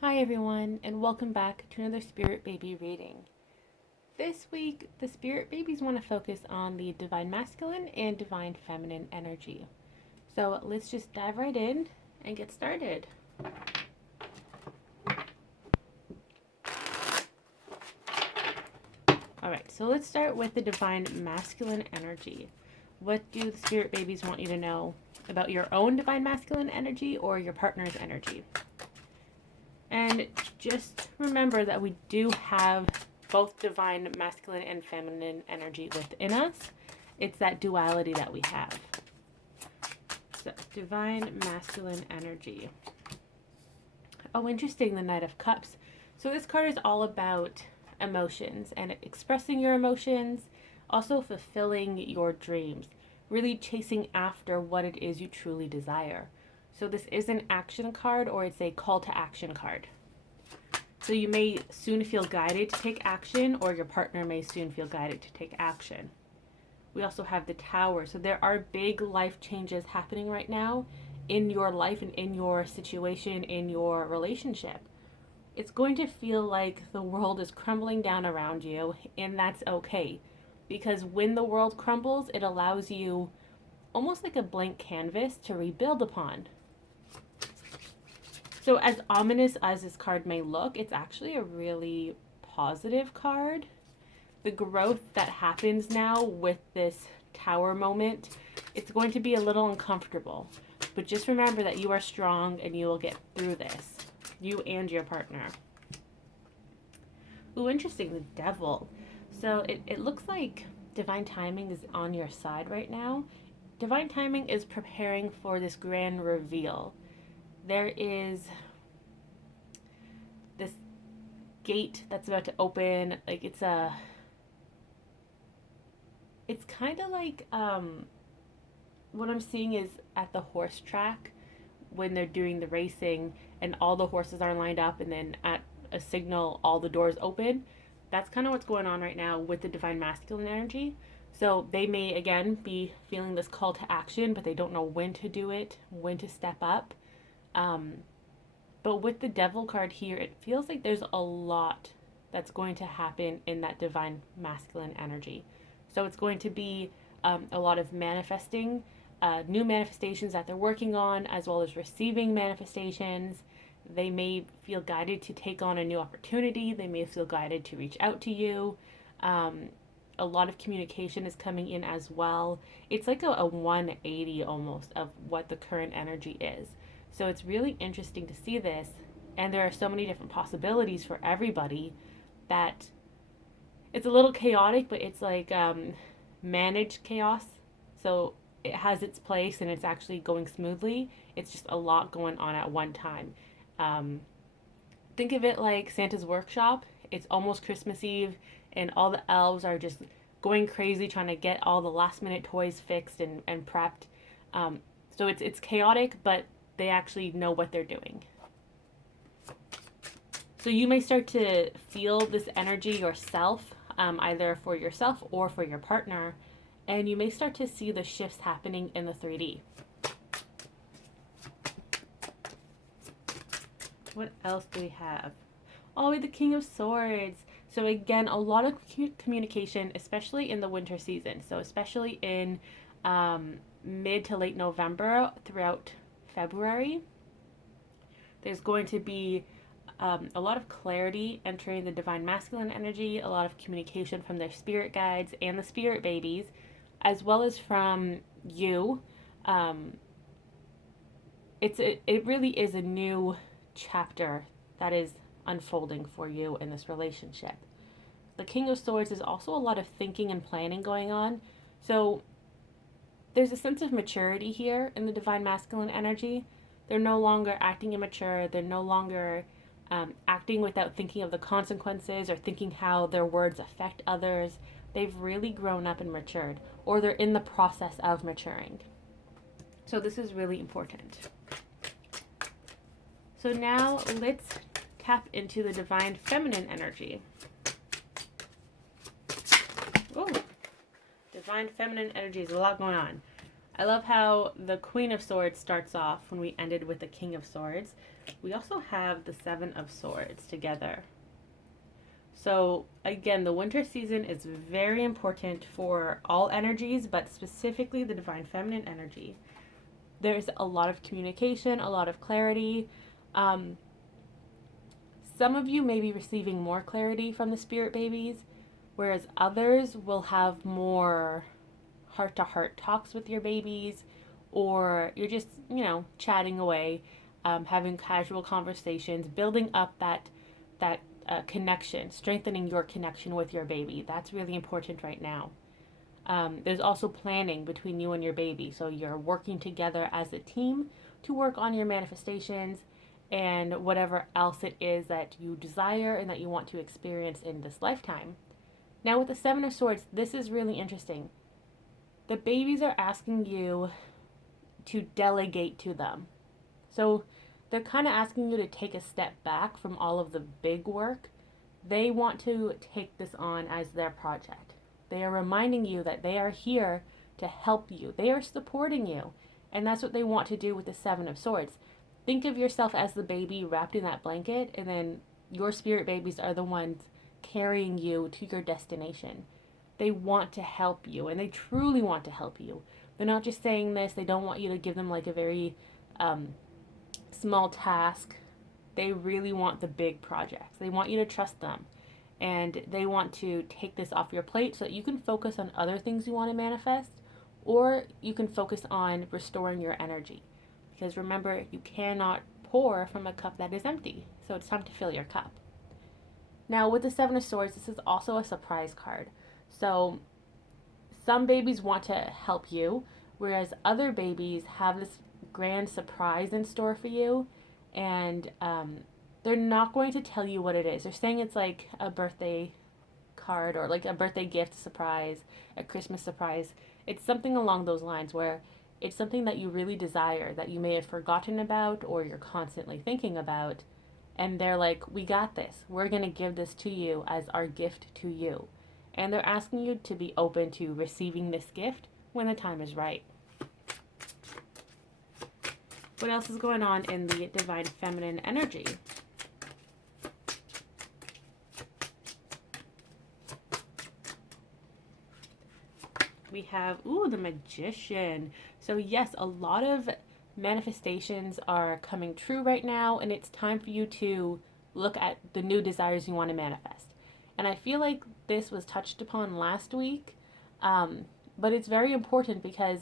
Hi everyone, and welcome back to another Spirit Baby reading. This week, the Spirit Babies want to focus on the Divine Masculine and Divine Feminine energy. So let's just dive right in and get started. Alright, so let's start with the Divine Masculine energy. What do the Spirit Babies want you to know about your own Divine Masculine energy or your partner's energy? And just remember that we do have both divine masculine and feminine energy within us. It's that duality that we have. So, divine masculine energy. Oh, interesting, the Knight of Cups. So this card is all about emotions and expressing your emotions, also fulfilling your dreams, really chasing after what it is you truly desire. So this is an action card, or it's a call to action card. So you may soon feel guided to take action, or your partner may soon feel guided to take action. We also have the Tower. So there are big life changes happening right now in your life and in your situation, in your relationship. It's going to feel like the world is crumbling down around you, and that's okay. Because when the world crumbles, it allows you almost like a blank canvas to rebuild upon. So as ominous as this card may look, it's actually a really positive card. The growth that happens now with this Tower moment, it's going to be a little uncomfortable. But just remember that you are strong and you will get through this. You and your partner. Ooh, interesting, the Devil. So it looks like divine timing is on your side right now. Divine timing is preparing for this grand reveal. There is this gate that's about to open. Like it's kind of like what I'm seeing is at the horse track when they're doing the racing and all the horses are lined up, and then at a signal all the doors open. That's kind of what's going on right now with the divine masculine energy. So they may again be feeling this call to action, but they don't know when to do it, when to step up. But with the Devil card here, it feels like there's a lot that's going to happen in that divine masculine energy. So it's going to be a lot of manifesting, new manifestations that they're working on, as well as receiving manifestations. They may feel guided to take on a new opportunity. They may feel guided to reach out to you. A lot of communication is coming in as well. It's like a 180 almost of what the current energy is. So it's really interesting to see this. And there are so many different possibilities for everybody that it's a little chaotic, but it's like managed chaos. So it has its place and it's actually going smoothly. It's just a lot going on at one time. Think of it like Santa's workshop. It's almost Christmas Eve, and all the elves are just going crazy trying to get all the last minute toys fixed and prepped. So it's chaotic, but they actually know what they're doing. So you may start to feel this energy yourself, either for yourself or for your partner, and you may start to see the shifts happening in the 3D. What else do we have? Oh, the King of Swords. So again, a lot of communication, especially in the winter season. So especially in mid to late November throughout February. There's going to be a lot of clarity entering the divine masculine energy, a lot of communication from their spirit guides and the spirit babies, as well as from you. It really is a new chapter that is unfolding for you in this relationship. The King of Swords is also a lot of thinking and planning going on. So there's a sense of maturity here in the divine masculine energy. They're no longer acting immature. They're no longer acting without thinking of the consequences or thinking how their words affect others. They've really grown up and matured, or they're in the process of maturing. So this is really important. So now let's tap into the divine feminine energy. Oh, divine feminine energy is a lot going on. I love how the Queen of Swords starts off when we ended with the King of Swords. We also have the Seven of Swords together. So again, the winter season is very important for all energies, but specifically the divine feminine energy. There's a lot of communication, a lot of clarity. Um, some of you may be receiving more clarity from the spirit babies, whereas others will have more heart to heart talks with your babies, or you're just, chatting away, having casual conversations, building up that connection, strengthening your connection with your baby. That's really important right now. There's also planning between you and your baby. So you're working together as a team to work on your manifestations and whatever else it is that you desire and that you want to experience in this lifetime. Now, with the Seven of Swords, this is really interesting. The babies are asking you to delegate to them. So they're kind of asking you to take a step back from all of the big work. They want to take this on as their project. They are reminding you that they are here to help you. They are supporting you. And that's what they want to do with the Seven of Swords. Think of yourself as the baby wrapped in that blanket, and then your spirit babies are the ones carrying you to your destination. They want to help you, and they truly want to help you. They're not just saying this. They don't want you to give them like a very small task. They really want the big projects. They want you to trust them. And they want to take this off your plate so that you can focus on other things you want to manifest, or you can focus on restoring your energy. Because remember, you cannot pour from a cup that is empty. So it's time to fill your cup. Now, with the Seven of Swords, this is also a surprise card. So some babies want to help you, whereas other babies have this grand surprise in store for you, and they're not going to tell you what it is. They're saying it's like a birthday card or like a birthday gift surprise, a Christmas surprise. It's something along those lines where it's something that you really desire, that you may have forgotten about or you're constantly thinking about. And they're like, we got this. We're going to give this to you as our gift to you. And they're asking you to be open to receiving this gift when the time is right. What else is going on in the divine feminine energy? We have, the Magician. So yes, a lot of manifestations are coming true right now, and it's time for you to look at the new desires you want to manifest. And I feel like this was touched upon last week, but it's very important because,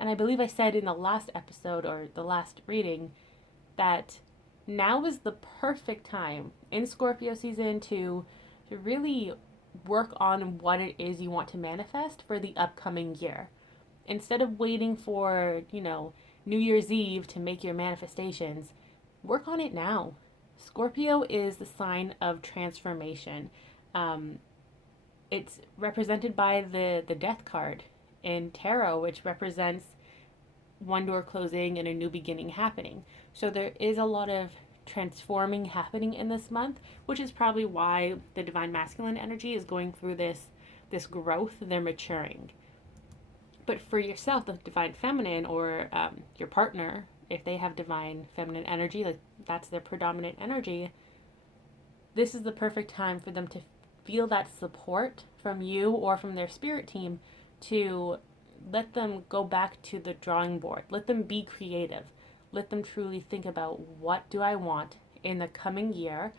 and I believe I said in the last episode or the last reading, that now is the perfect time in Scorpio season to really work on what it is you want to manifest for the upcoming year. Instead of waiting for, New Year's Eve to make your manifestations, work on it now. Scorpio is the sign of transformation. It's represented by the Death card in tarot, which represents one door closing and a new beginning happening. So there is a lot of transforming happening in this month, which is probably why the divine masculine energy is going through this growth. They're maturing. But for yourself, the divine feminine, or your partner, if they have divine feminine energy, like that's their predominant energy, this is the perfect time for them to feel that support from you or from their spirit team, to let them go back to the drawing board. Let them be creative. Let them truly think about, what do I want in the coming year,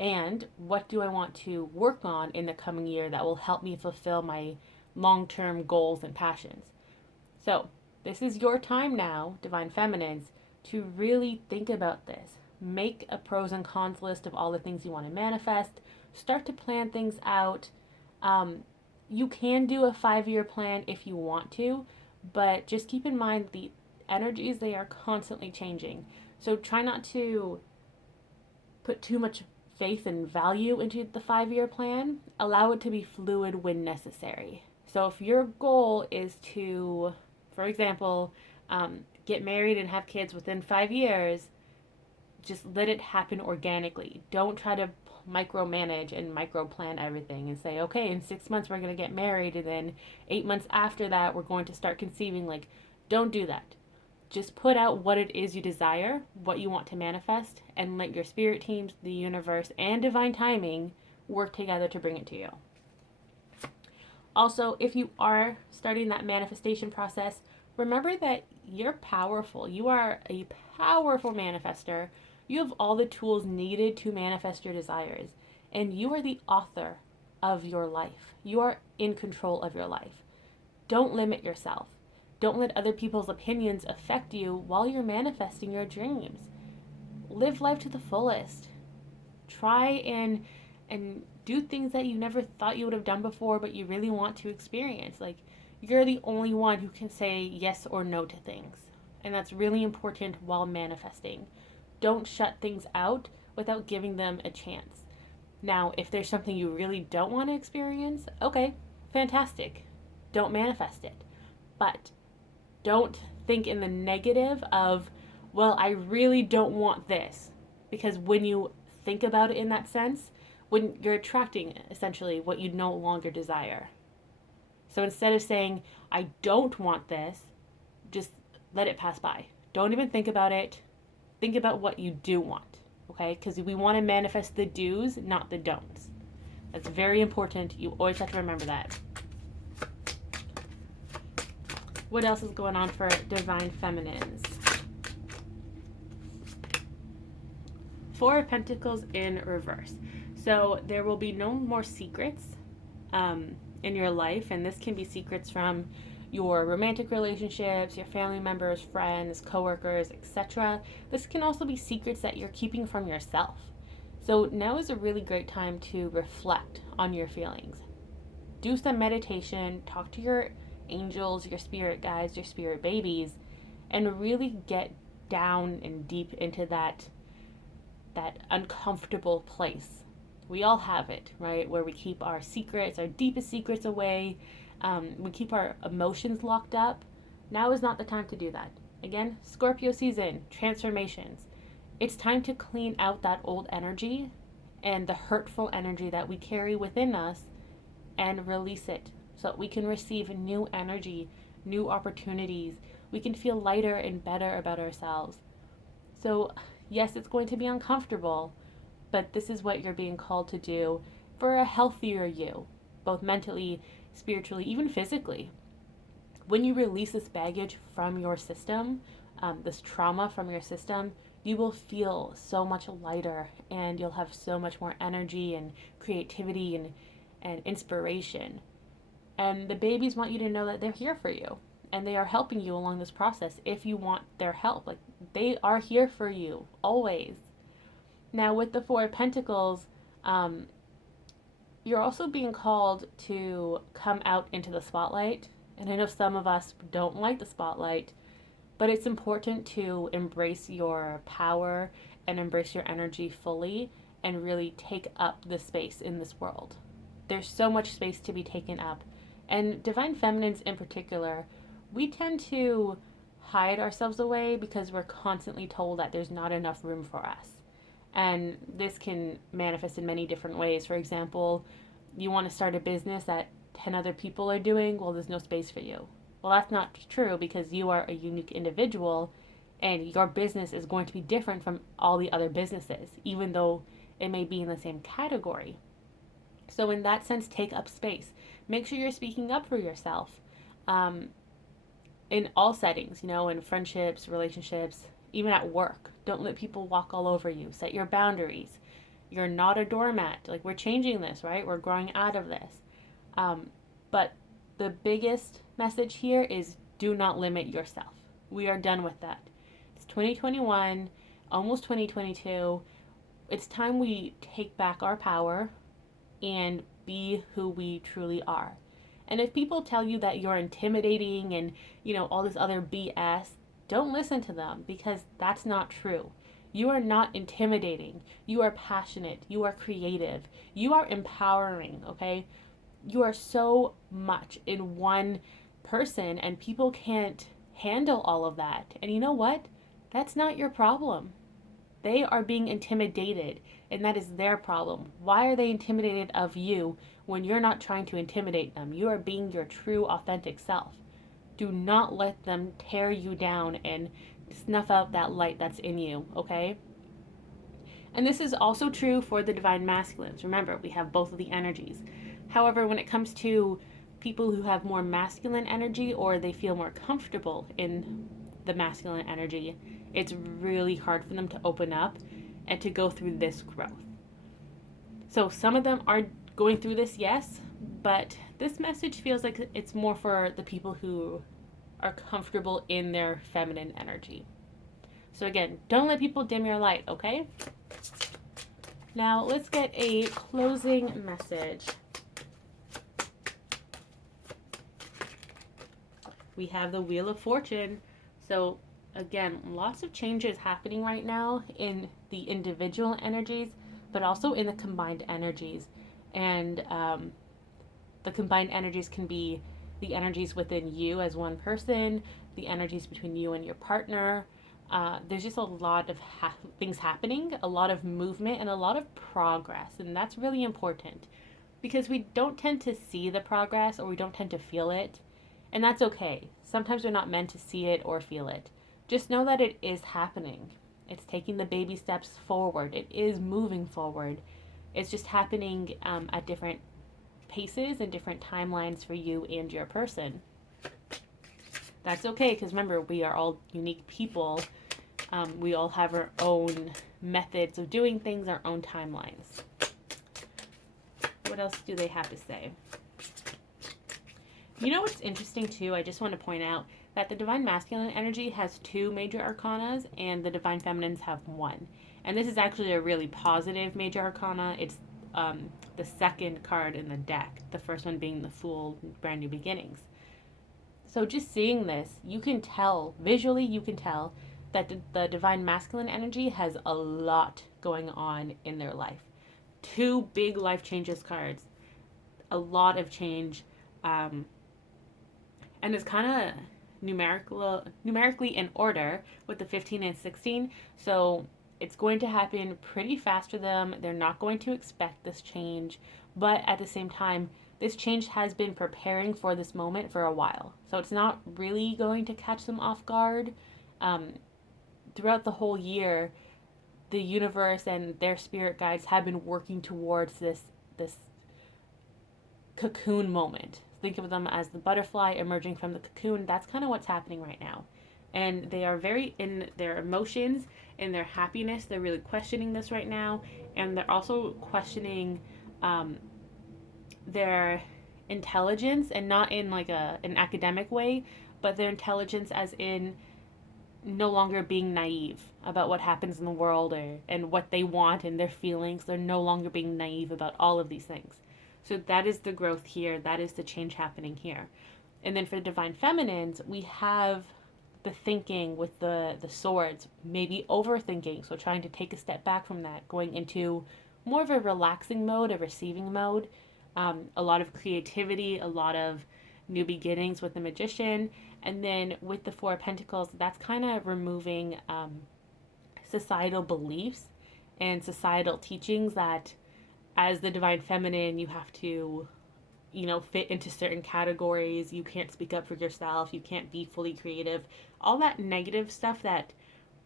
and what do I want to work on in the coming year that will help me fulfill my long-term goals and passions. So this is your time now, divine feminines, to really think about this. Make a pros and cons list of all the things you want to manifest. Start to plan things out. You can do a 5-year plan if you want to, but just keep in mind the energies, they are constantly changing. So try not to put too much faith and value into the 5-year plan. Allow it to be fluid when necessary. So if your goal is to, for example, get married and have kids within 5 years, just let it happen organically. Don't try to micromanage and microplan everything and say, okay, in 6 months we're going to get married, and then 8 months after that we're going to start conceiving. Like, Don't do that. Just put out what it is you desire, what you want to manifest, and let your spirit teams, the universe, and divine timing work together to bring it to you. Also, if you are starting that manifestation process, remember that you're powerful. You are a powerful manifester. You have all the tools needed to manifest your desires, and you are the author of your life. You are in control of your life. Don't limit yourself. Don't let other people's opinions affect you while you're manifesting your dreams. Live life to the fullest. Try and do things that you never thought you would have done before, but you really want to experience. Like, you're the only one who can say yes or no to things. And that's really important while manifesting. Don't shut things out without giving them a chance. Now, if there's something you really don't want to experience, okay, fantastic. Don't manifest it. But don't think in the negative of, well, I really don't want this. Because when you think about it in that sense, when you're attracting essentially what you no longer desire. So instead of saying, I don't want this, just let it pass by. Don't even think about it. Think about what you do want, okay? Because we want to manifest the do's, not the don'ts. That's very important. You always have to remember that. What else is going on for divine feminines? Four of Pentacles in reverse. So there will be no more secrets in your life, and this can be secrets from your romantic relationships, your family members, friends, coworkers, etc. This can also be secrets that you're keeping from yourself. So now is a really great time to reflect on your feelings. Do some meditation, talk to your angels, your spirit guides, your spirit babies, and really get down and deep into that uncomfortable place. We all have it, right? Where we keep our secrets, our deepest secrets away. We keep our emotions locked up. Now is not the time to do that. Again, Scorpio season, transformations. It's time to clean out that old energy and the hurtful energy that we carry within us and release it so that we can receive new energy, new opportunities. We can feel lighter and better about ourselves. So, yes, it's going to be uncomfortable, but this is what you're being called to do for a healthier you, both mentally, spiritually, even physically. When you release this baggage from your system, this trauma from your system, you will feel so much lighter and you'll have so much more energy and creativity and inspiration. And the babies want you to know that they're here for you and they are helping you along this process if you want their help. Like, they are here for you always. Now with the Four of Pentacles, you're also being called to come out into the spotlight. And I know some of us don't like the spotlight, but it's important to embrace your power and embrace your energy fully and really take up the space in this world. There's so much space to be taken up. And divine feminines in particular, we tend to hide ourselves away because we're constantly told that there's not enough room for us. And this can manifest in many different ways. For example, you want to start a business that 10 other people are doing, well, there's no space for you. Well, that's not true because you are a unique individual and your business is going to be different from all the other businesses, even though it may be in the same category. So in that sense, take up space. Make sure you're speaking up for yourself in all settings, in friendships, relationships, even at work. Don't let people walk all over you. Set your boundaries. You're not a doormat. Like, we're changing this, right? We're growing out of this. But the biggest message here is do not limit yourself. We are done with that. It's 2021, almost 2022. It's time we take back our power and be who we truly are. And if people tell you that you're intimidating and, all this other BS, don't listen to them because that's not true. You are not intimidating. You are passionate. You are creative. You are empowering, okay? You are so much in one person and people can't handle all of that. And you know what? That's not your problem. They are being intimidated and that is their problem. Why are they intimidated of you when you're not trying to intimidate them? You are being your true, authentic self. Do not let them tear you down and snuff out that light that's in you, okay? And this is also true for the divine masculines. Remember, we have both of the energies. However, when it comes to people who have more masculine energy or they feel more comfortable in the masculine energy, it's really hard for them to open up and to go through this growth. So some of them are going through this, yes, but this message feels like it's more for the people who are comfortable in their feminine energy. So again, don't let people dim your light, okay? Now let's get a closing message. We have the Wheel of Fortune. So again, lots of changes happening right now in the individual energies, but also in the combined energies. And the combined energies can be the energies within you as one person, the energies between you and your partner. There's just a lot of things happening, a lot of movement, and a lot of progress. And that's really important because we don't tend to see the progress or we don't tend to feel it. And that's okay. Sometimes we're not meant to see it or feel it. Just know that it is happening. It's taking the baby steps forward. It is moving forward. It's just happening at different paces and different timelines for you and your person. That's okay, because remember, we are all unique people. We all have our own methods of doing things, our own timelines. What else do they have to say? You know what's interesting too? I just want to point out that the divine masculine energy has 2 major arcanas and the divine feminines have 1. And this is actually a really positive major arcana. It's the second card in the deck, the first one being the Fool, brand new beginnings. So just seeing this, you can tell, visually you can tell that the divine masculine energy has a lot going on in their life. 2 big life changes cards, a lot of change, and it's kind of numerically in order with the 15 and 16. So it's going to happen pretty fast for them. They're not going to expect this change, but at the same time, this change has been preparing for this moment for a while. So it's not really going to catch them off guard. Throughout the whole year, the universe and their spirit guides have been working towards this cocoon moment. Think of them as the butterfly emerging from the cocoon. That's kind of what's happening right now. And they are very in their emotions, in their happiness. They're really questioning this right now. And they're also questioning their intelligence, and not in like an academic way, but their intelligence as in no longer being naive about what happens in the world and what they want and their feelings. They're no longer being naive about all of these things. So that is the growth here. That is the change happening here. And then for the divine feminines, we have the thinking with the swords, maybe overthinking. So trying to take a step back from that, going into more of a relaxing mode, a receiving mode. A lot of creativity, a lot of new beginnings with the magician. And then with the 4 of Pentacles, that's kind of removing societal beliefs and societal teachings that as the divine feminine, you have to, fit into certain categories. You can't speak up for yourself. You can't be fully creative. All that negative stuff that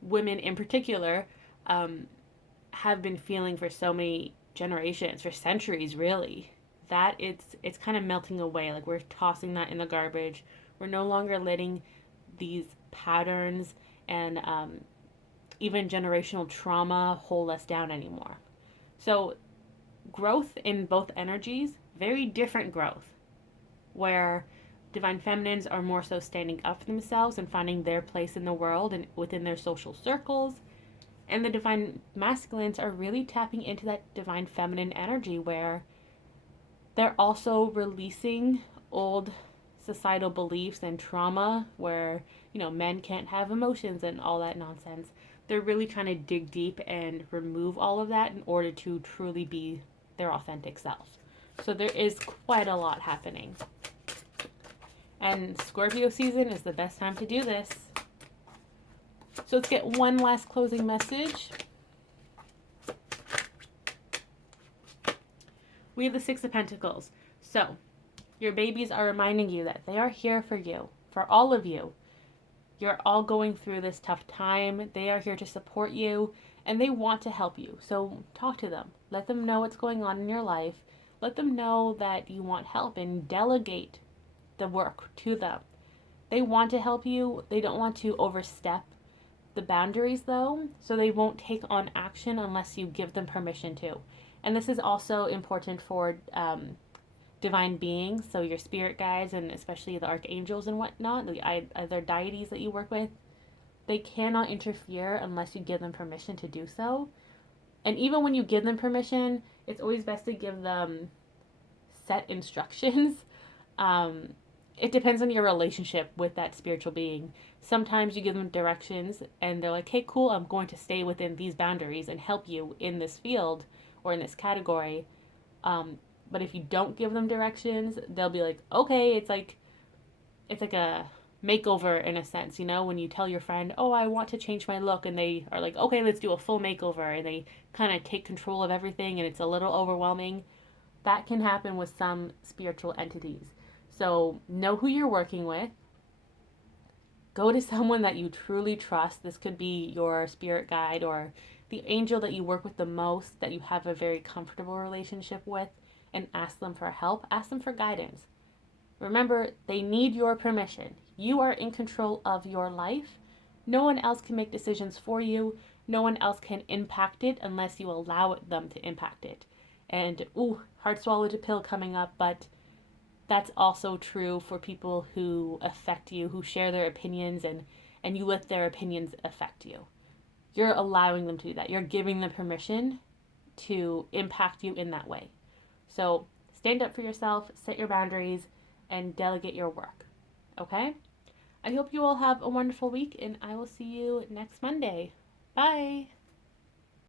women in particular have been feeling for so many generations, for centuries, really. That it's kind of melting away. Like we're tossing that in the garbage. We're no longer letting these patterns and even generational trauma hold us down anymore. So growth in both energies, very different growth, where divine feminines are more so standing up for themselves and finding their place in the world and within their social circles, and the divine masculines are really tapping into that divine feminine energy where they're also releasing old societal beliefs and trauma where, men can't have emotions and all that nonsense. They're really trying to dig deep and remove all of that in order to truly be their authentic self. So there is quite a lot happening. And Scorpio season is the best time to do this. So let's get one last closing message. We have the 6 of Pentacles. So your babies are reminding you that they are here for you for all of you. You're all going through this tough time. They are here to support you and they want to help you. So talk to them. Let them know what's going on in your life. Let them know that you want help and delegate the work to them. They want to help you. They don't want to overstep the boundaries though, so they won't take on action unless you give them permission to. And this is also important for divine beings, so your spirit guides and especially the archangels and whatnot, the other deities that you work with. They cannot interfere unless you give them permission to do so. And even when you give them permission, it's always best to give them set instructions. It depends on your relationship with that spiritual being. Sometimes you give them directions and they're like, hey, cool, I'm going to stay within these boundaries and help you in this field or in this category. But if you don't give them directions, they'll be like, okay, it's like a makeover in a sense, when you tell your friend, oh, I want to change my look, and they are like, okay, let's do a full makeover, and they kind of take control of everything and it's a little overwhelming. That can happen with some spiritual entities. So know who you're working with. Go to someone that you truly trust. This could be your spirit guide or the angel that you work with the most, that you have a very comfortable relationship with, and ask them for help. Ask them for guidance. Remember, they need your permission. You are in control of your life. No one else can make decisions for you. No one else can impact it unless you allow them to impact it. And, hard swallowed a pill coming up, but that's also true for people who affect you, who share their opinions, and you let their opinions affect you. You're allowing them to do that. You're giving them permission to impact you in that way. So stand up for yourself, set your boundaries, and delegate your work. Okay? I hope you all have a wonderful week, and I will see you next Monday. Bye!